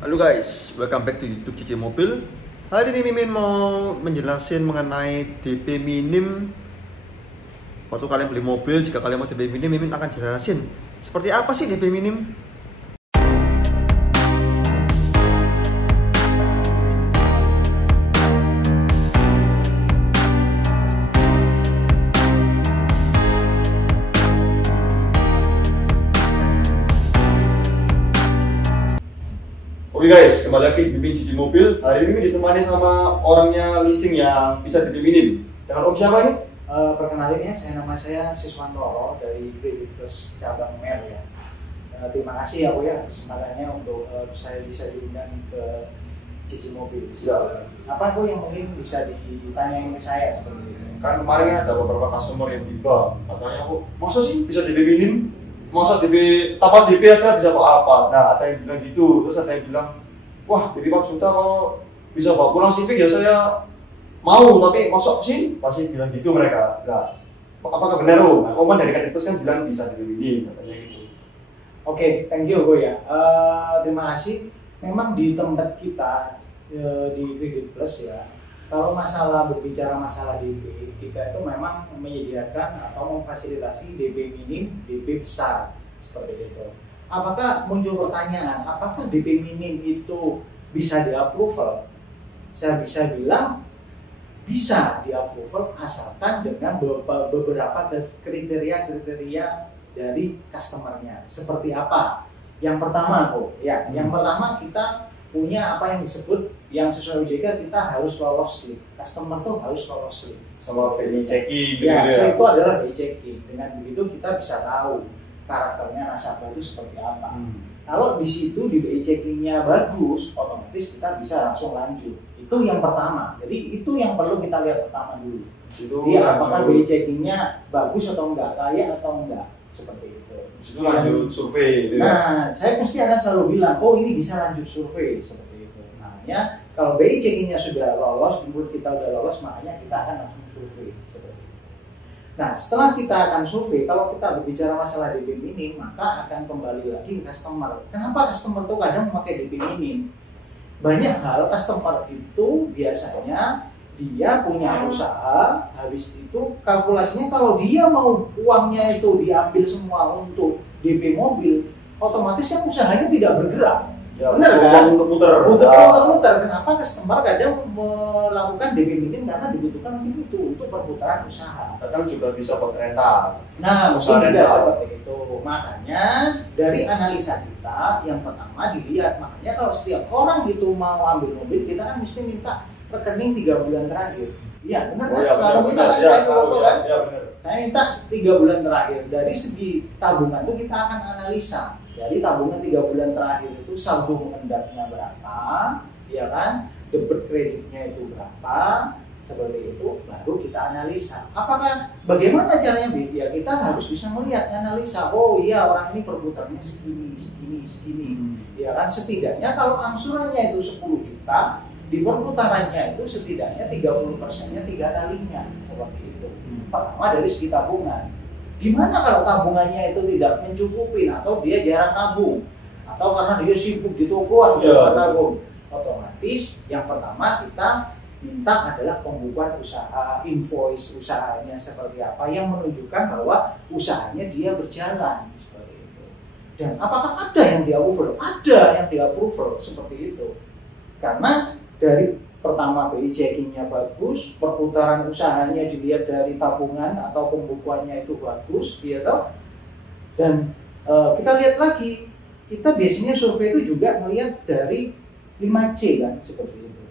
Halo guys, welcome back to YouTube Cici Mobil. Hari ini Mimin mau menjelaskan mengenai DP minim. Waktu kalian beli mobil, jika kalian mau DP minim, Mimin akan jelasin seperti apa sih DP minim. Oke guys, kembali lagi di Mimin Cici Mobil. Hari ini Mimin ditemani sama orangnya leasing yang bisa DP minim. Dengan Om siapa ini? Perkenalin ya, nama saya Siswantoro dari Credit Plus cabang Mer ya. Terima kasih ya Bu ya kesempatannya untuk saya bisa diundang ke Cici Mobil. Ya. Apa Bu yang mungkin bisa ditanyain ke saya seperti itu? Kan kemarin ada beberapa customer yang tiba, katanya kok masa sih bisa DP minim? Masa DP tanpa DP aja bisa apa? Nah, ada yang bilang gitu, terus ada yang bilang, wah DP 4 juta kalau bisa bawa pulang Civic ya saya mau, tapi masuk sih pasti bilang gitu mereka. Nah, apakah benar Bu? Komen dari Credit Plus kan bilang bisa DP minim katanya gitu. Oke, thank you Bu ya. Terima kasih. Memang di tempat kita di Credit Plus ya, kalau berbicara masalah DP, kita itu memang menyediakan atau memfasilitasi DP minim, DP besar seperti itu. Apakah muncul pertanyaan, apakah DP minim itu bisa di-approval? Saya bisa bilang bisa di-approval asalkan dengan beberapa kriteria-kriteria dari customernya. Seperti apa? Yang pertama, Bu, ya, yang pertama kita punya apa yang disebut yang sesuai OJK kita harus lolos slip. Customer tuh harus lolos slip. Sama BI checking Ya, gitu ya. itu adalah BI checking. Dengan begitu kita bisa tahu karakternya nasabah itu seperti apa. Kalau di situ di BI checkingnya bagus, otomatis kita bisa langsung lanjut. Itu yang pertama. Jadi itu yang perlu kita lihat pertama dulu. Jadi apakah BI checkingnya bagus atau enggak, layak atau enggak, seperti itu. Situ lanjut survei gitu ya. Nah, saya pasti akan selalu bilang, oh ini bisa lanjut survei seperti itu. Makanya kalau BI checkingnya sudah lolos, menurut kita sudah lolos, makanya kita akan langsung survei seperti itu. Nah, setelah kita akan survei, kalau kita berbicara masalah DP minim, maka akan kembali lagi ke customer. Kenapa customer tuh kadang memakai DP minim? Banyak hal customer itu biasanya dia punya usaha, habis itu kalkulasinya kalau dia mau uangnya itu diambil semua untuk DP mobil, otomatis kan usahanya tidak bergerak. Ya, benar kan? Untuk muter. Kenapa customer kadang melakukan DP minim? Karena dibutuhkan itu untuk perputaran usaha. Kadang juga bisa buat rental. Nah, usaha mungkin tidak rental seperti itu. Makanya dari analisa kita yang pertama dilihat, makanya kalau setiap orang itu mau ambil mobil, kita kan mesti minta rekening 3 bulan terakhir. Iya, benar kan? Ya, Selalu minta kan? Ya, benar. Saya minta 3 bulan terakhir. Dari segi tabungan itu kita akan analisa. Dari tabungan 3 bulan terakhir itu saldo mengendapnya berapa, ya kan? Debit kreditnya itu berapa, seperti itu baru kita analisa. Apakah bagaimana caranya? Ya kita harus bisa melihat, analisa. Oh iya, orang ini perputarannya segini. Ya kan, setidaknya kalau angsurannya itu 10 juta, di perputarannya itu setidaknya 30%-nya 3 kalinya seperti itu. Pertama dari segi tabungan. Gimana kalau tabungannya itu tidak mencukupi atau dia jarang nabung atau karena dia sibuk di toko sudah nabung? Otomatis yang pertama kita minta adalah pembukuan usaha, invoice usahanya seperti apa yang menunjukkan bahwa usahanya dia berjalan seperti itu. Dan apakah ada yang di-approval? Ada yang di-approval seperti itu. Karena dari pertama BI checkingnya bagus, perputaran usahanya dilihat dari tabungan atau pembukuannya itu bagus, ya toh. Dan kita lihat lagi, kita biasanya survei itu juga melihat dari 5C kan, seperti itu.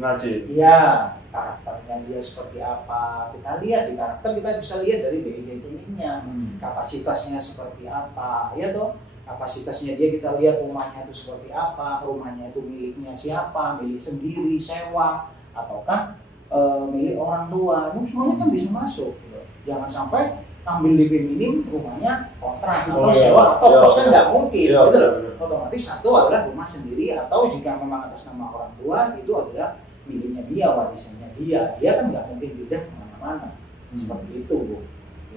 5C? Iya, karakternya dia seperti apa, kita lihat di karakter, kita bisa lihat dari BI checkingnya, kapasitasnya seperti apa, ya toh. Kapasitasnya dia kita lihat rumahnya itu seperti apa, rumahnya itu miliknya siapa, milik sendiri, sewa, ataukah milik orang tua, itu semuanya kan bisa masuk. Gitu. Jangan sampai ambil DP minim rumahnya kontrak atau sewa atau kos kan nggak mungkin. Gitu loh. Otomatis satu adalah rumah sendiri atau jika memang atas nama orang tua itu adalah miliknya dia, warisannya dia kan nggak mungkin pindah kemana-mana. Seperti itu, Bu.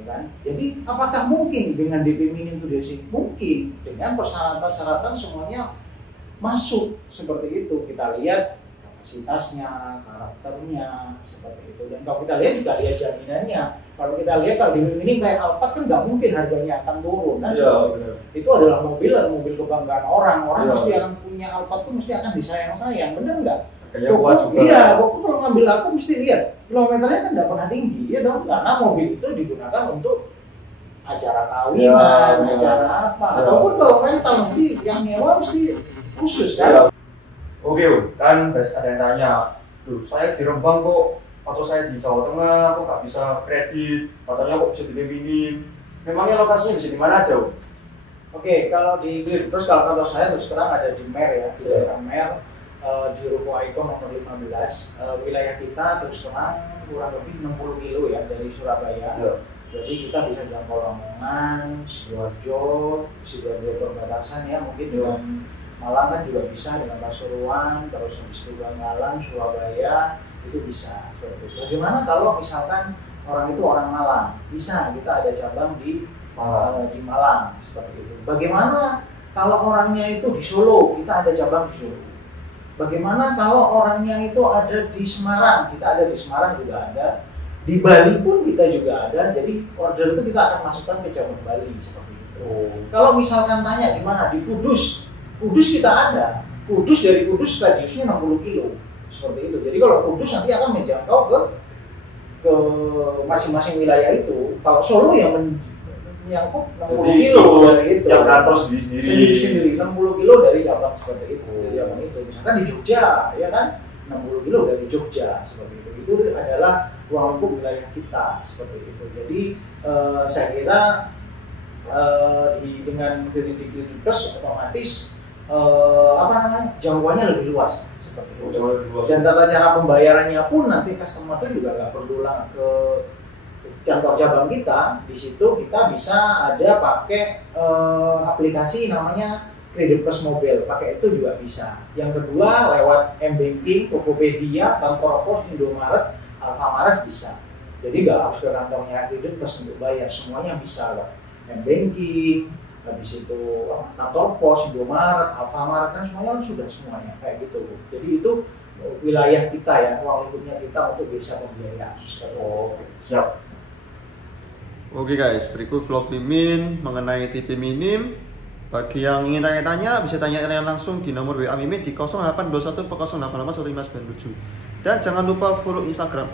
Kan? Jadi apakah mungkin dengan DP minim itu mungkin dengan persyaratan semuanya masuk seperti itu. Kita lihat kapasitasnya, karakternya seperti itu. Dan kalau kita lihat juga lihat jaminannya. Kalau kita lihat kalau ini kayak Alphard kan nggak mungkin harganya akan turun. Kan? Itu adalah mobil kebanggaan orang. Orang pasti akan punya Alphard tuh mesti akan disayang-sayang, bener nggak? Iya, pokoknya kalau ngambil aku mesti lihat kilometernya kan nggak pernah tinggi, ya dong. Karena mobil itu digunakan untuk acara kawinan, acara apa, ataupun kalau rental mesti yang nyewa mesti khusus kan. Oke, kan ada yang tanya, tuh saya di Rembang kok, atau saya di Jawa Tengah kok nggak bisa kredit, katanya kok bisa DP minim. Memangnya lokasinya bisa di mana aja? Oke, kalau di terus kalau kantor saya terus terang ada di Mer ya, di daerah Mer. Di Ruko Icon nomor 15, wilayah kita terus terang kurang lebih 60 kilo ya dari Surabaya. Jadi kita bisa jangkau Lamongan, Sidoarjo perbatasan ya, mungkin dengan Malang kan juga bisa, dengan Pasuruan, terus habis itu Bangkalan, Surabaya itu bisa seperti itu. Bagaimana kalau misalkan orang itu orang Malang, bisa kita ada cabang di Malang seperti itu. Bagaimana kalau orangnya itu di Solo, kita ada cabang di Solo. Bagaimana kalau orangnya itu ada di Semarang, kita ada di Semarang juga ada, di Bali pun kita juga ada, jadi order itu kita akan masukkan ke cabang Bali seperti itu. Kalau misalkan tanya di mana, di Kudus kita ada, dari Kudus radiusnya 60 kilo seperti itu. Jadi kalau Kudus nanti akan menjangkau ke masing-masing wilayah itu. Kalau Solo yang menyangkut 60 kilo dari itu. Yang kantor sendiri 60 kilo dari cabang seperti itu. Dari cabang itu. Misalkan di Jogja, ya kan 60 kilo dari Jogja seperti itu. Itu adalah ruang lingkup wilayah kita seperti itu. Jadi saya kira dengan kredit plus otomatis jangkauannya lebih luas seperti itu. Dan tata cara pembayarannya pun nanti customer itu juga nggak perlu ke kantor cabang kita. Di situ kita bisa ada pakai aplikasi namanya Kredit Plus Mobil, pakai itu juga bisa. Yang kedua lewat M-Banking, Tokopedia, kantor pos, Indomaret, Alfamaret bisa. Jadi nggak harus ke kantornya Kredit Plus untuk bayar, semuanya bisa loh. M-Banking, habis itu kantor pos, Indomaret, Alfamaret kan semuanya kayak gitu. Jadi itu wilayah kita ya, ruang lingkupnya kita untuk bisa pembiayaan. Siap. Oke guys, berikut vlog Mimin mengenai TP minim. Bagi yang ingin tanya-tanya, bisa tanya langsung di nomor WA Mimin di 0821 dan jangan lupa follow Instagram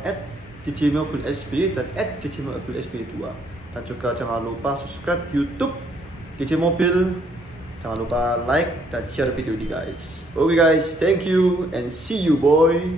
@djmobilsb dan @djmobilsb2. Dan juga jangan lupa subscribe YouTube DJ Mobil. Jangan lupa like dan share video ini guys. Oke guys, thank you and see you boy.